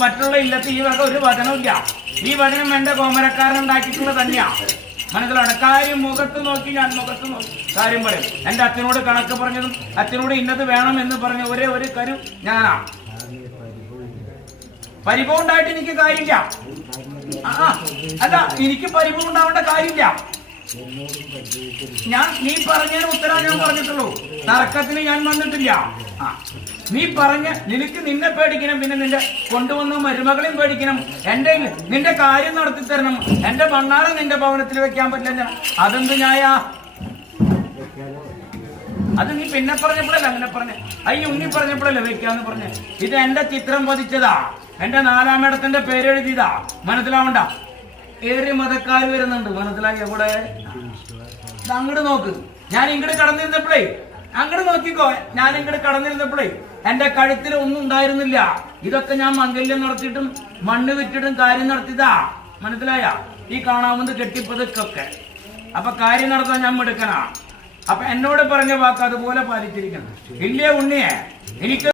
മറ്റുള്ള ഇല്ലത്ത് ഈ വക ഒരു വചനമില്ല ഈ വചനം എന്റെ കോമരക്കാരൻ ഉണ്ടാക്കിയിട്ടുള്ള തന്നെയാ. മനസ്സിലാണ്? കാര്യം മുഖത്ത് നോക്കി ഞാൻ മുഖത്ത് നോക്കി. കാര്യം പറയും. എന്റെ അച്ഛനോട് കണക്ക് പറഞ്ഞതും അച്ഛനോട് ഇന്നത് വേണം എന്ന് പറഞ്ഞ ഒരേ ഒരു കരു ഞാനാ. പരിഭവം ഉണ്ടായിട്ട് എനിക്ക് കാര്യമില്ല. അല്ല എനിക്ക് പരിഭവം ഉണ്ടാവേണ്ട കാര്യമില്ല. ഞാൻ നീ പറഞ്ഞതിന് ഉത്തരം ഞാൻ പറഞ്ഞിട്ടുള്ളൂ. തർക്കത്തിന് ഞാൻ വന്നിട്ടില്ല. ആ, നീ പറഞ്ഞ നിനക്ക് നിന്നെ പേടിക്കണം പിന്നെ നിന്റെ കൊണ്ടുവന്ന മരുമകളെയും പേടിക്കണം. എന്റെ നിന്റെ കാര്യം നടത്തി തരണം. എന്റെ ഭണ്ണാരം നിന്റെ ഭവനത്തിൽ വെക്കാൻ പറ്റില്ല. അതെന്ത് ഞായാ അത് നീ പിന്നെ പറഞ്ഞപ്പോഴല്ല അങ്ങനെ പറഞ്ഞ? അയ്യ ഉണ്ണി പറഞ്ഞപ്പോഴല്ലേ വെക്കാന്ന് പറഞ്ഞ? ഇത് എന്റെ ചിത്രം പതിച്ചതാ. എന്റെ നാലാമിടത്തിന്റെ പേരെഴുതിയതാ മനസ്സിലാവണ്ട? ഏറെ മതക്കാർ വരുന്നുണ്ട്. മനസ്സിലായി എവിടെ? അങ്ങോട്ട് നോക്ക്. ഞാൻ ഇങ്ങോട്ട് കടന്നിരുന്നപ്പോഴേ അങ്ങോട്ട് നോക്കിക്കോ ഞാൻ ഇങ്ങോട്ട് കടന്നിരുന്നപ്പോഴേ എന്റെ കഴുത്തിൽ ഒന്നും ഉണ്ടായിരുന്നില്ല. ഇതൊക്കെ ഞാൻ മംഗല്യം നടത്തിയിട്ടും മണ്ണ് വിറ്റിട്ടും കാര്യം നടത്തിയതാ. മനസ്സിലായ? ഈ കാണാവുന്നത് കെട്ടിപ്പതുക്കൊക്കെ. അപ്പൊ കാര്യം നടത്താൻ ഞാൻ മെടുക്കണ അപ്പൊ എന്നോട് പറഞ്ഞ വാക്ക് അതുപോലെ പാലിച്ചിരിക്കണം. ഇല്ലേ ഉണ്ണിയെ? എനിക്ക്